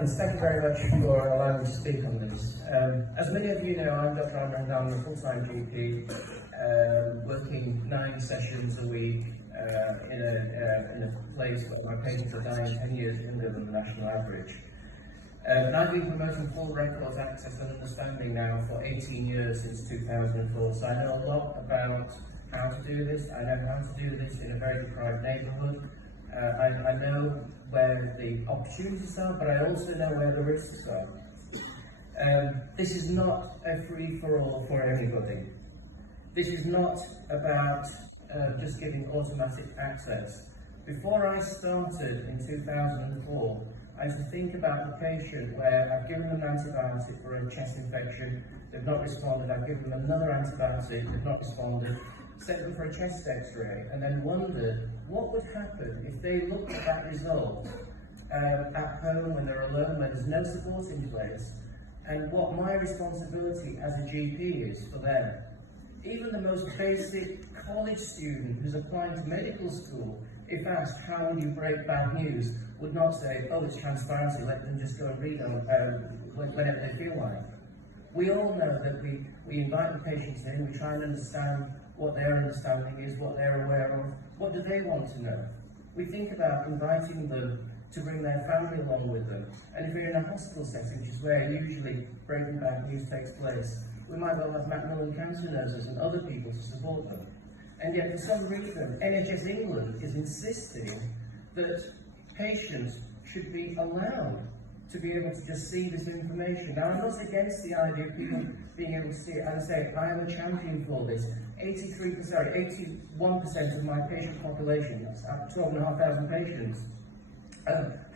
conference. Thank you very much for allowing me to speak on this. As many of you know, I'm Dr. Amran. I'm a full-time GP, working 9 sessions a week in a place where my patients are dying 10 years younger than the national average. And I've been promoting full records access and understanding now for 18 years, since 2004, so I know a lot about how to do this. I know how to do this in a very deprived neighbourhood. I know where the opportunities are, but I also know where the risks are. This is not a free-for-all for everybody. This is not about just giving automatic access. Before I started in 2004, I used to think about the patient where I've given them an antibiotic for a chest infection, they've not responded, I've given them another antibiotic, they've not responded, sent them for a chest x-ray, and then wondered what would happen if they looked at that result at home when they're alone, when there's no support in place, and what my responsibility as a GP is for them. Even the most basic college student who's applying to medical school, if asked how will you break bad news, would not say, oh, it's transparency, let them just go and read on whenever they feel like. We all know that we invite the patients in, we try and understand what their understanding is, what they're aware of, what do they want to know. We think about inviting them to bring their family along with them. And if you're in a hospital setting, which is where usually breaking bad news takes place, we might well have Macmillan cancer nurses and other people to support them. And yet, for some reason, NHS England is insisting that patients should be allowed to be able to just see this information. Now, I'm not against the idea of people being able to see it, and I say I am a champion for this. 81% of my patient population, that's 12,500 patients,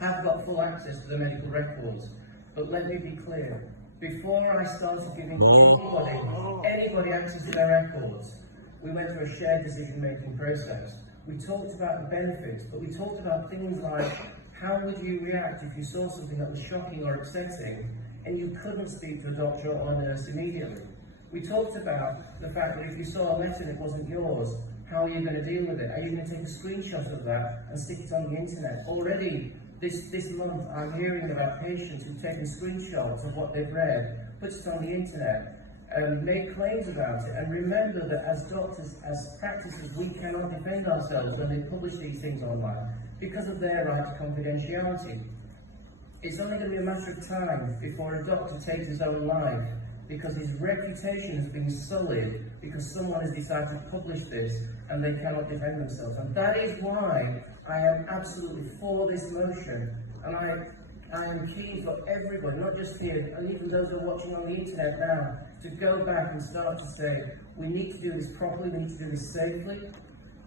have got full access to the medical records. But let me be clear, before I started giving anybody access to their records, we went through a shared decision-making process. We talked about the benefits, but we talked about things like, how would you react if you saw something that was shocking or upsetting and you couldn't speak to a doctor or a nurse immediately? We talked about the fact that if you saw a letter and it wasn't yours, how are you going to deal with it? Are you going to take a screenshot of that and stick it on the internet? Already this month I'm hearing about patients who've taken screenshots of what they've read, put it on the internet, made claims about it. And remember that as doctors, as practitioners, we cannot defend ourselves when they publish these things online because of their right to confidentiality. It's only going to be a matter of time before a doctor takes his own life because his reputation has been sullied because someone has decided to publish this and they cannot defend themselves. And that is why I am absolutely for this motion, and I am keen for everybody, not just here, and even those who are watching on the internet now, to go back and start to say, we need to do this properly, we need to do this safely.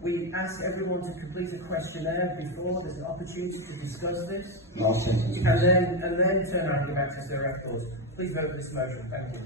We ask everyone to complete a questionnaire before there's an opportunity to discuss this, and then turn around and give access to their records. Please vote for this motion. Thank you.